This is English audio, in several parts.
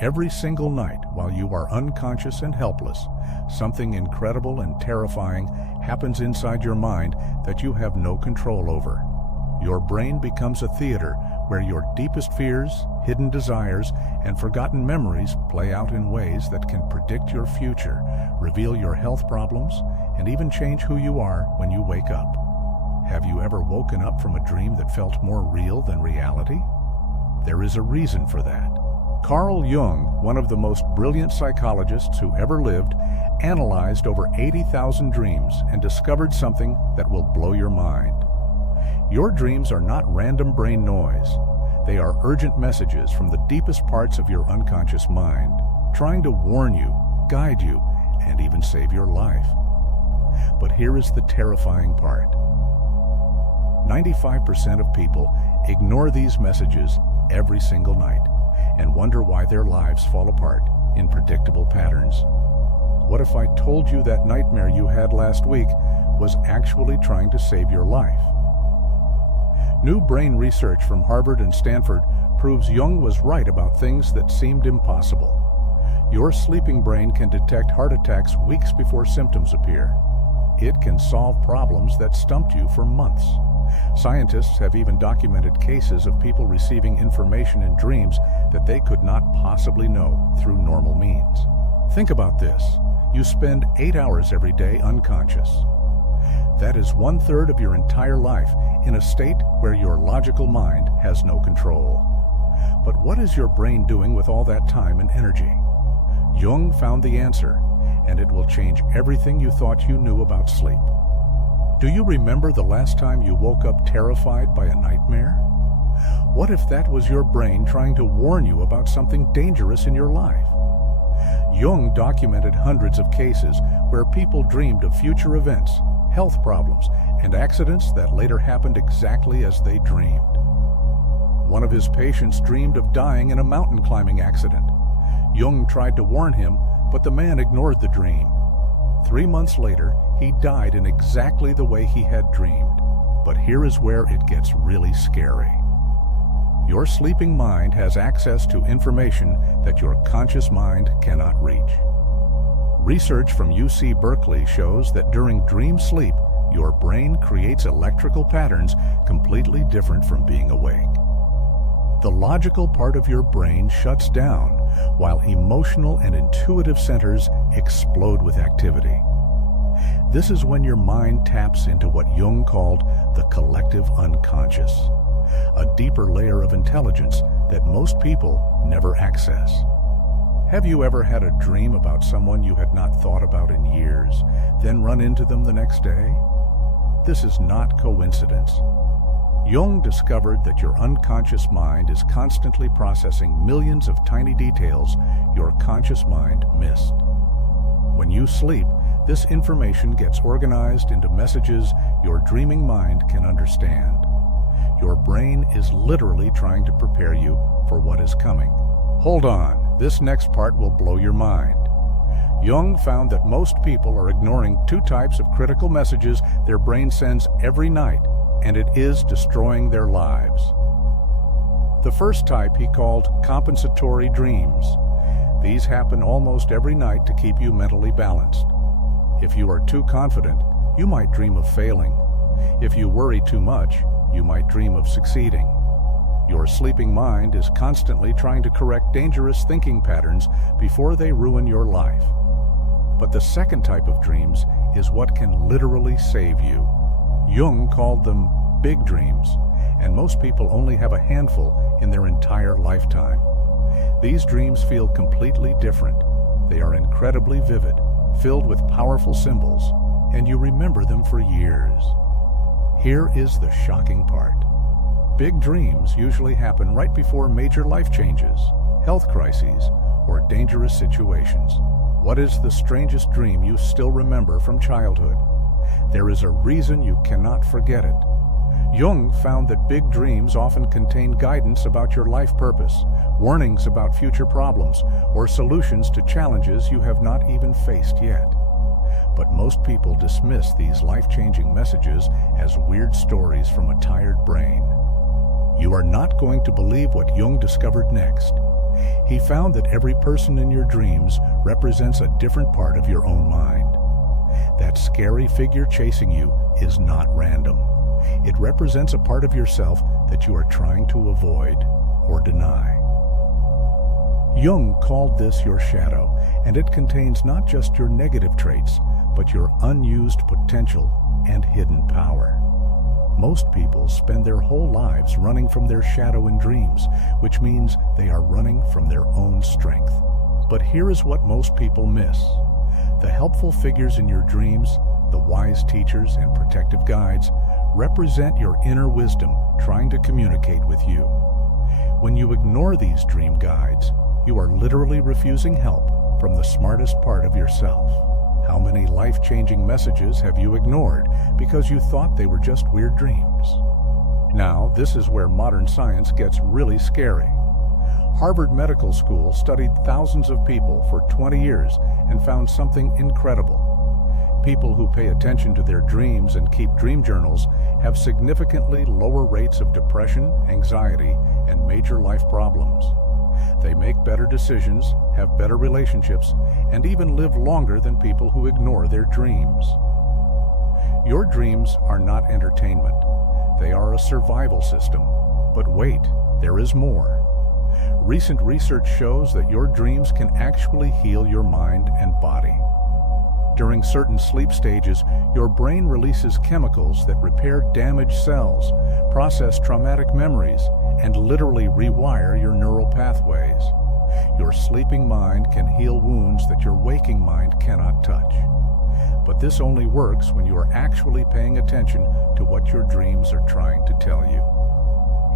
Every single night, while you are unconscious and helpless, something incredible and terrifying happens inside your mind that you have no control over. Your brain becomes a theater where your deepest fears, hidden desires, and forgotten memories play out in ways that can predict your future, reveal your health problems, and even change who you are when you wake up. Have you ever woken up from a dream that felt more real than reality? There is a reason for that. Carl Jung, one of the most brilliant psychologists who ever lived, analyzed over 80,000 dreams and discovered something that will blow your mind. Your dreams are not random brain noise. They are urgent messages from the deepest parts of your unconscious mind, trying to warn you, guide you, and even save your life. But here is the terrifying part. 95% of people ignore these messages every single night and wonder why their lives fall apart in predictable patterns. What if I told you that nightmare you had last week was actually trying to save your life? New brain research from Harvard and Stanford proves Jung was right about things that seemed impossible. Your sleeping brain can detect heart attacks weeks before symptoms appear. It can solve problems that stumped you for months. Scientists have even documented cases of people receiving information in dreams that they could not possibly know through normal means. Think about this. You spend 8 hours every day unconscious. That is 1/3 of your entire life in a state where your logical mind has no control. But what is your brain doing with all that time and energy? Jung found the answer, and it will change everything you thought you knew about sleep. Do you remember the last time you woke up terrified by a nightmare? What if that was your brain trying to warn you about something dangerous in your life? Jung documented hundreds of cases where people dreamed of future events, health problems, and accidents that later happened exactly as they dreamed. One of his patients dreamed of dying in a mountain climbing accident. Jung tried to warn him, but the man ignored the dream. 3 months later, he died in exactly the way he had dreamed. But here is where it gets really scary. Your sleeping mind has access to information that your conscious mind cannot reach. Research from UC Berkeley shows that during dream sleep, your brain creates electrical patterns completely different from being awake. The logical part of your brain shuts down, while emotional and intuitive centers explode with activity. This is when your mind taps into what Jung called the collective unconscious, a deeper layer of intelligence that most people never access. Have you ever had a dream about someone you had not thought about in years, then run into them the next day? This is not coincidence. Jung discovered that your unconscious mind is constantly processing millions of tiny details your conscious mind missed. When you sleep, this information gets organized into messages your dreaming mind can understand. Your brain is literally trying to prepare you for what is coming. Hold on, this next part will blow your mind. Jung found that most people are ignoring 2 types of critical messages their brain sends every night, and it is destroying their lives. The first type he called compensatory dreams. These happen almost every night to keep you mentally balanced. If you are too confident, you might dream of failing. If you worry too much, you might dream of succeeding. Your sleeping mind is constantly trying to correct dangerous thinking patterns before they ruin your life. But the second type of dreams is what can literally save you. Jung called them big dreams, and most people only have a handful in their entire lifetime. These dreams feel completely different. They are incredibly vivid, filled with powerful symbols, and you remember them for years. Here is the shocking part. Big dreams usually happen right before major life changes, health crises, or dangerous situations. What is the strangest dream you still remember from childhood? There is a reason you cannot forget it. Jung found that big dreams often contain guidance about your life purpose, warnings about future problems, or solutions to challenges you have not even faced yet. But most people dismiss these life-changing messages as weird stories from a tired brain. You are not going to believe what Jung discovered next. He found that every person in your dreams represents a different part of your own mind. That scary figure chasing you is not random. It represents a part of yourself that you are trying to avoid or deny. Jung called this your shadow, and it contains not just your negative traits, but your unused potential and hidden power. Most people spend their whole lives running from their shadow in dreams, which means they are running from their own strength. But here is what most people miss. The helpful figures in your dreams, the wise teachers and protective guides, represent your inner wisdom trying to communicate with you. When you ignore these dream guides, you are literally refusing help from the smartest part of yourself. How many life-changing messages have you ignored because you thought they were just weird dreams? Now, this is where modern science gets really scary. Harvard Medical School studied thousands of people for 20 years and found something incredible. People who pay attention to their dreams and keep dream journals have significantly lower rates of depression, anxiety, and major life problems. They make better decisions, have better relationships, and even live longer than people who ignore their dreams. Your dreams are not entertainment. They are a survival system. But wait, there is more. Recent research shows that your dreams can actually heal your mind and body. During certain sleep stages, your brain releases chemicals that repair damaged cells, process traumatic memories, and literally rewire your neural pathways. Your sleeping mind can heal wounds that your waking mind cannot touch. But this only works when you are actually paying attention to what your dreams are trying to tell you.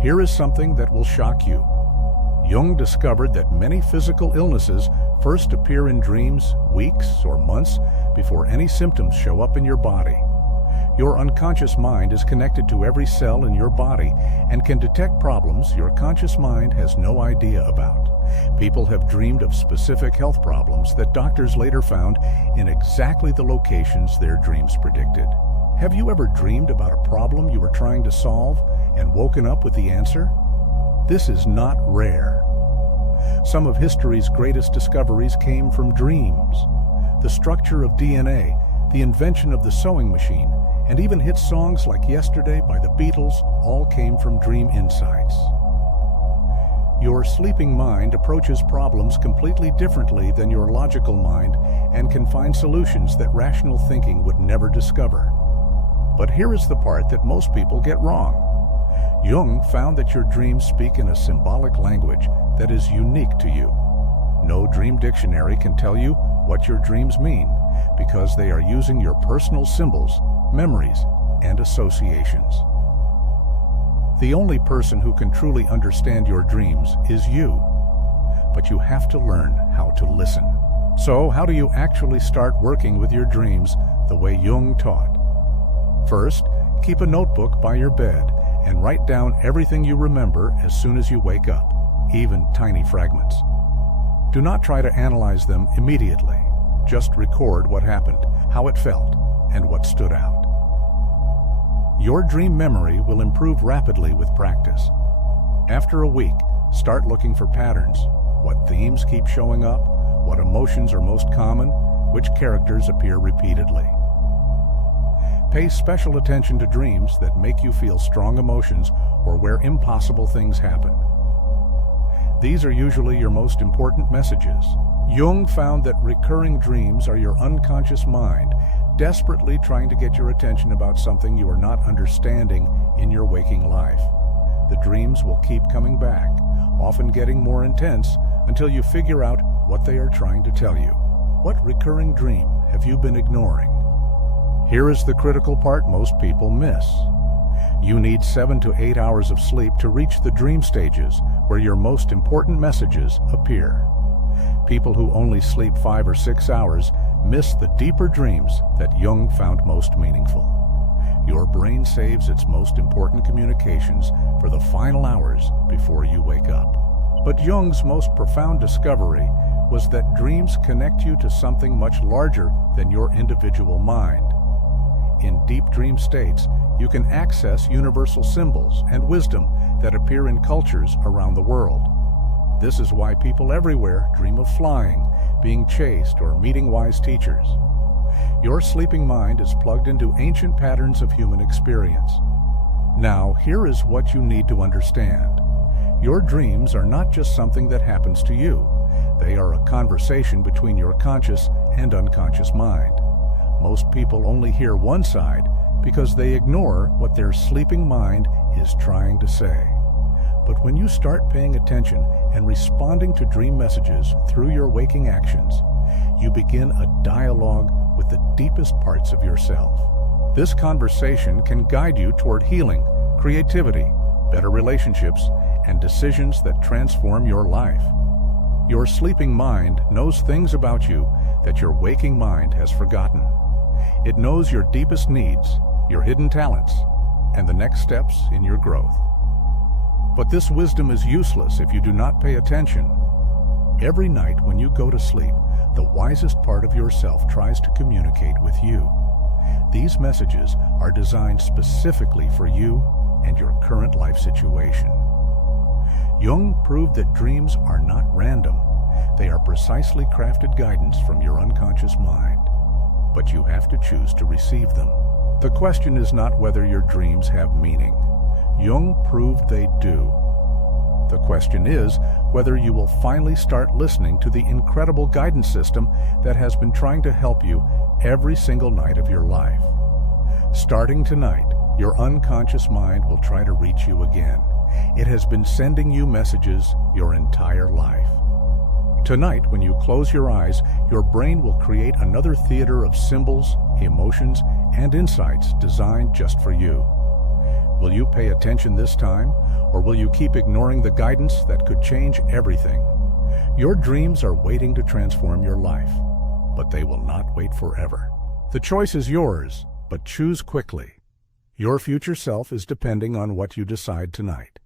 Here is something that will shock you. Jung discovered that many physical illnesses first appear in dreams weeks or months before any symptoms show up in your body. Your unconscious mind is connected to every cell in your body and can detect problems your conscious mind has no idea about. People have dreamed of specific health problems that doctors later found in exactly the locations their dreams predicted. Have you ever dreamed about a problem you were trying to solve and woken up with the answer? This is not rare. Some of history's greatest discoveries came from dreams. The structure of DNA, the invention of the sewing machine, and even hit songs like Yesterday by the Beatles all came from dream insights. Your sleeping mind approaches problems completely differently than your logical mind and can find solutions that rational thinking would never discover. But here is the part that most people get wrong. Jung found that your dreams speak in a symbolic language that is unique to you. No dream dictionary can tell you what your dreams mean because they are using your personal symbols, memories, and associations. The only person who can truly understand your dreams is you. But you have to learn how to listen. So, how do you actually start working with your dreams the way Jung taught? First, keep a notebook by your bed and write down everything you remember as soon as you wake up, even tiny fragments. Do not try to analyze them immediately. Just record what happened, how it felt, and what stood out. Your dream memory will improve rapidly with practice. After a week, start looking for patterns. What themes keep showing up? What emotions are most common? Which characters appear repeatedly? Pay special attention to dreams that make you feel strong emotions or where impossible things happen. These are usually your most important messages. Jung found that recurring dreams are your unconscious mind desperately trying to get your attention about something you are not understanding in your waking life. The dreams will keep coming back, often getting more intense until you figure out what they are trying to tell you. What recurring dream have you been ignoring? Here is the critical part most people miss. You need 7 to 8 hours of sleep to reach the dream stages where your most important messages appear. People who only sleep 5 or 6 hours miss the deeper dreams that Jung found most meaningful. Your brain saves its most important communications for the final hours before you wake up. But Jung's most profound discovery was that dreams connect you to something much larger than your individual mind. In deep dream states, you can access universal symbols and wisdom that appear in cultures around the world. This is why people everywhere dream of flying, being chased, or meeting wise teachers. Your sleeping mind is plugged into ancient patterns of human experience. Now, here is what you need to understand. Your dreams are not just something that happens to you. They are a conversation between your conscious and unconscious mind. Most people only hear one side because they ignore what their sleeping mind is trying to say. But when you start paying attention and responding to dream messages through your waking actions, you begin a dialogue with the deepest parts of yourself. This conversation can guide you toward healing, creativity, better relationships, and decisions that transform your life. Your sleeping mind knows things about you that your waking mind has forgotten. It knows your deepest needs, your hidden talents, and the next steps in your growth. But this wisdom is useless if you do not pay attention. Every night when you go to sleep, the wisest part of yourself tries to communicate with you. These messages are designed specifically for you and your current life situation. Jung proved that dreams are not random. They are precisely crafted guidance from your unconscious mind. But you have to choose to receive them. The question is not whether your dreams have meaning. Jung proved they do. The question is whether you will finally start listening to the incredible guidance system that has been trying to help you every single night of your life. Starting tonight, your unconscious mind will try to reach you again. It has been sending you messages your entire life. Tonight, when you close your eyes, your brain will create another theater of symbols, emotions, and insights designed just for you. Will you pay attention this time, or will you keep ignoring the guidance that could change everything? Your dreams are waiting to transform your life, but they will not wait forever. The choice is yours, but choose quickly. Your future self is depending on what you decide tonight.